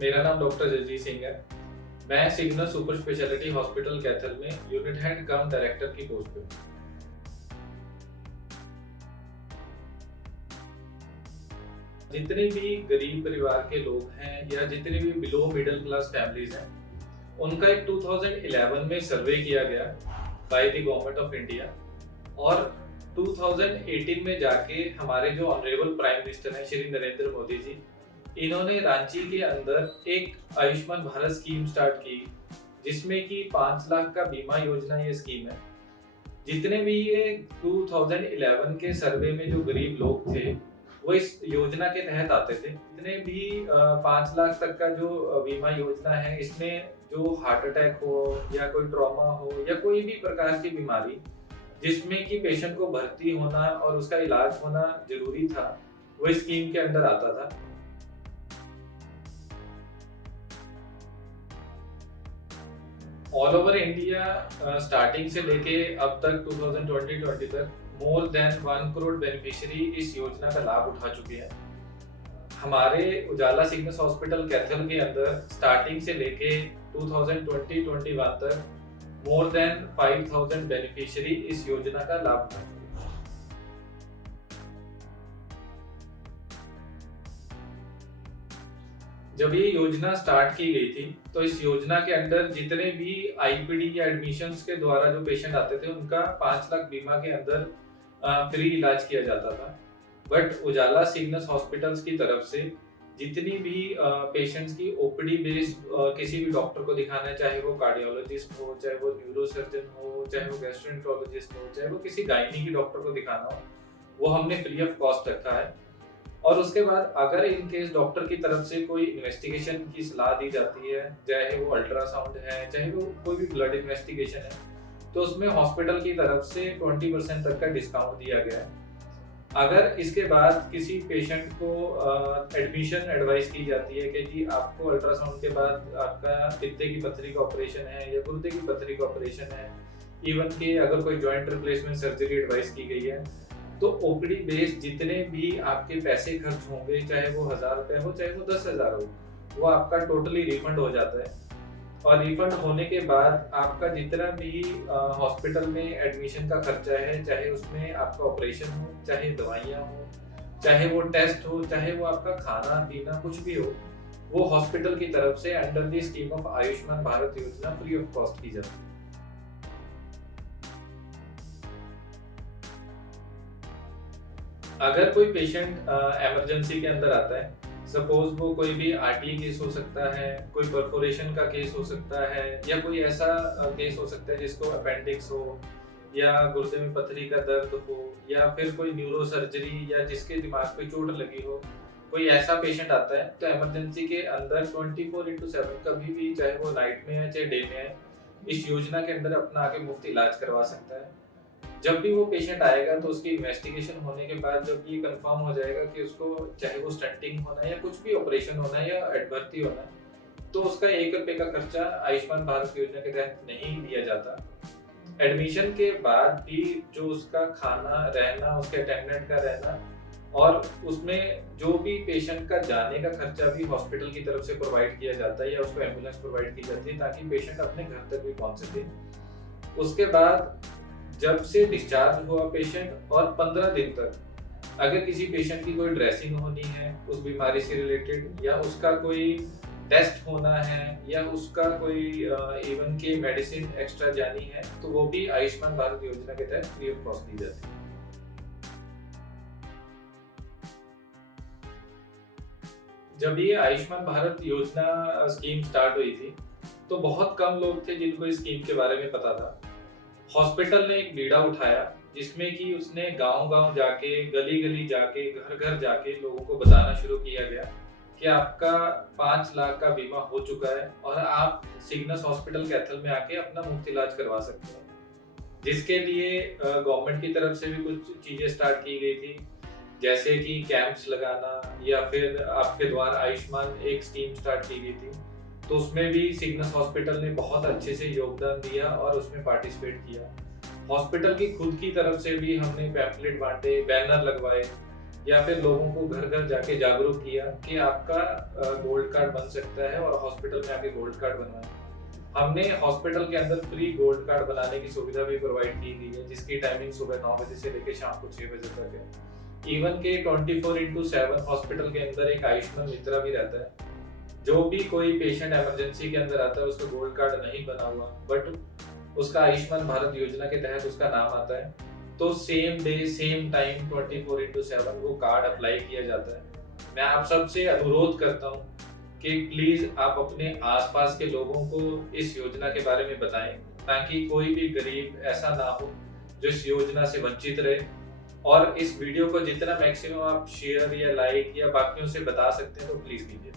मेरा नाम डॉक्टर जगजीत सिंह है। मैं signal super speciality hospital Kaithal में यूनिट हेड कम डायरेक्टर की पोस्ट पे हूँ। जितने भी गरीब परिवार के लोग हैं या जितने भी बिलो मिडिल क्लास फैमिलीज हैं, उनका एक 2011 में सर्वे किया गया by the government of India. और 2018 में जाके हमारे जो ऑनरेबल प्राइम मिनिस्टर हैं श्री नरेंद्र मोदी जी, इन्होंने रांची के अंदर एक आयुष्मान भारत स्कीम स्टार्ट की, जिसमें कि 5 लाख का बीमा योजना ये स्कीम है। जितने भी ये 2011 के सर्वे में जो गरीब लोग थे, वो इस योजना के तहत आते थे। जितने भी 5 लाख तक का जो बीमा योजना है, इसमें जो हार्ट अटैक हो या कोई ट्रॉमा हो या कोई भी प्रकार की बीमारी जिसमें कि पेशेंट को भर्ती होना और उसका इलाज होना जरूरी था, वो इस स्कीम के अंदर आता था। ऑल ओवर इंडिया स्टार्टिंग से लेके अब तक 2020 तक मोर देन 1 करोड़ बेनिफिशियरी इस योजना का लाभ उठा चुके हैं। हमारे उजाला सिग्नस हॉस्पिटल कैथल के अंदर स्टार्टिंग से लेके 2020-21 तक मोर देन 5000 बेनिफिशियरी इस योजना का लाभ उठा चुके हैं। जब ये योजना स्टार्ट की गई थी, तो इस योजना के अंदर जितने भी आईपीडी या एडमिशंस के द्वारा जो पेशेंट आते थे, उनका 5 लाख बीमा के अंदर फ्री इलाज किया जाता था। बट उजाला सिग्नस हॉस्पिटल्स की तरफ से जितनी भी पेशेंट्स की ओपीडी बेस्ड किसी भी डॉक्टर को दिखाना है, चाहे वो कार्डियोलॉजिस्ट हो, चाहे वो न्यूरोसर्जन हो, चाहे वो गैस्ट्रोएंटरोलॉजिस्ट हो, चाहे वो किसी गायनी की डॉक्टर को दिखाना हो, वो हमने फ्री ऑफ कॉस्ट रखा है। और उसके बाद अगर इन केस डॉक्टर की तरफ से कोई इन्वेस्टिगेशन की सलाह दी जाती है, चाहे वो अल्ट्रासाउंड है, चाहे वो कोई भी ब्लड इन्वेस्टिगेशन है, तो उसमें हॉस्पिटल की तरफ से 20% तक का डिस्काउंट दिया गया है। अगर इसके बाद किसी पेशेंट को एडमिशन एडवाइस की जाती है कि जी आपको अल्ट्रासाउंड के बाद आपका पित्ते की पथरी का ऑपरेशन है या गुर्दे की पथरी का ऑपरेशन है, इवन कि अगर कोई जॉइंट रिप्लेसमेंट सर्जरी एडवाइस की गई है, तो ओपीडी बेस्ड जितने भी आपके पैसे खर्च होंगे, चाहे वो 1000 रुपए हो, चाहे वो 10,000 हो, वो आपका टोटली रिफंड हो जाता है। और रिफंड होने के बाद आपका जितना भी हॉस्पिटल में एडमिशन का खर्चा है, चाहे उसमें आपका ऑपरेशन हो, चाहे दवाइयाँ हो, चाहे वो टेस्ट हो, चाहे वो आपका खाना पीना कुछ भी हो, वो हॉस्पिटल की तरफ से under the scheme of Ayushman Bharat योजना फ्री ऑफ कॉस्ट की जाती है। अगर कोई पेशेंट इमरजेंसी के अंदर आता है, सपोज वो कोई भी आरटीई केस हो सकता है, कोई परफोरेशन का केस हो सकता है, या कोई ऐसा केस हो सकता है जिसको अपेंडिक्स हो, या गुर्दे में पथरी का दर्द हो, या फिर कोई न्यूरो सर्जरी, या जिसके दिमाग पे चोट लगी हो, कोई ऐसा पेशेंट आता है, तो इमरजेंसी के अंदर 24/7 कभी भी, चाहे वो नाइट में है चाहे डे में है, इस योजना के अंदर अपना आके मुफ्त इलाज करवा सकता है। जब भी वो पेशेंट आएगा, तो उसकी इन्वेस्टिगेशन होने के बाद जब ये कंफर्म हो जाएगा कि उसको चाहे वो स्टंटिंग होना है या कुछ भी ऑपरेशन होना है या भर्ती होना है, तो उसका 1 रुपए का खर्चा आयुष्मान भारत योजना के तहत नहीं दिया जाता। एडमिशन के बाद भी जो उसका खाना, रहना, उसके अटेंडेंट का रहना, और उसमें जो भी पेशेंट का जाने का खर्चा भी हॉस्पिटल की तरफ से प्रोवाइड किया जाता है, या उसको एम्बुलेंस प्रोवाइड की जाती है ताकि पेशेंट अपने घर तक भी पहुंच सके। उसके बाद जब से डिस्चार्ज हुआ पेशेंट, और 15 दिन तक अगर किसी पेशेंट की कोई ड्रेसिंग होनी है उस बीमारी से रिलेटेड, या उसका कोई टेस्ट होना है, या उसका कोई इवन के मेडिसिन एक्स्ट्रा जानी है, तो वो भी आयुष्मान भारत योजना के तहत फ्री ऑफ कॉस्ट दी जाती है। जब ये आयुष्मान भारत योजना स्कीम स्टार्ट हुई थी, तो बहुत कम लोग थे जिनको इस स्कीम के बारे में पता था। हॉस्पिटल ने एक बीड़ा उठाया, जिसमें कि उसने गांव-गांव जाके, गली-गली जाके, घर-घर जाके लोगों को बताना शुरू किया गया कि आपका 5 लाख का बीमा हो चुका है और आप सिग्नस हॉस्पिटल कैथल में आके अपना मुफ्त इलाज करवा सकते हैं। जिसके लिए गवर्नमेंट की तरफ से भी कुछ चीजें स्टार्ट की गई थी, जैसे कि कैंप्स लगाना, या फिर आपके द्वारा आयुष्मान एक स्कीम स्टार्ट की गई थी, तो उसमें भी सिग्नस हॉस्पिटल ने बहुत अच्छे से योगदान दिया और उसमें पार्टिसिपेट किया। हॉस्पिटल की खुद की तरफ से भी हमने पैम्फलेट बांटे, बैनर लगवाए, या फिर लोगों को घर घर जाके जागरूक किया कि आपका गोल्ड कार्ड बन सकता है और हॉस्पिटल में आके गोल्ड कार्ड बनवाएं। हमने हॉस्पिटल के अंदर फ्री गोल्ड कार्ड बनाने की सुविधा भी प्रोवाइड की गई है, जिसकी टाइमिंग सुबह 9 बजे से लेकर शाम को 6 बजे तक है। इवन के 24/7 हॉस्पिटल के अंदर एक आयुष्मान मित्रा भी रहता है। जो भी कोई पेशेंट इमरजेंसी के अंदर आता है, उसका गोल्ड कार्ड नहीं बना हुआ बट उसका आयुष्मान भारत योजना के तहत उसका नाम आता है, तो सेम डे सेम टाइम 24/7 वो कार्ड अप्लाई किया जाता है। मैं आप सबसे अनुरोध करता हूँ कि प्लीज आप अपने आसपास के लोगों को इस योजना के बारे में बताएं, ताकि कोई भी गरीब ऐसा ना हो जो इस योजना से वंचित रहे। और इस वीडियो को जितना मैक्सिमम आप शेयर या लाइक या बाकियों से बता सकते हैं तो प्लीज कीजिए।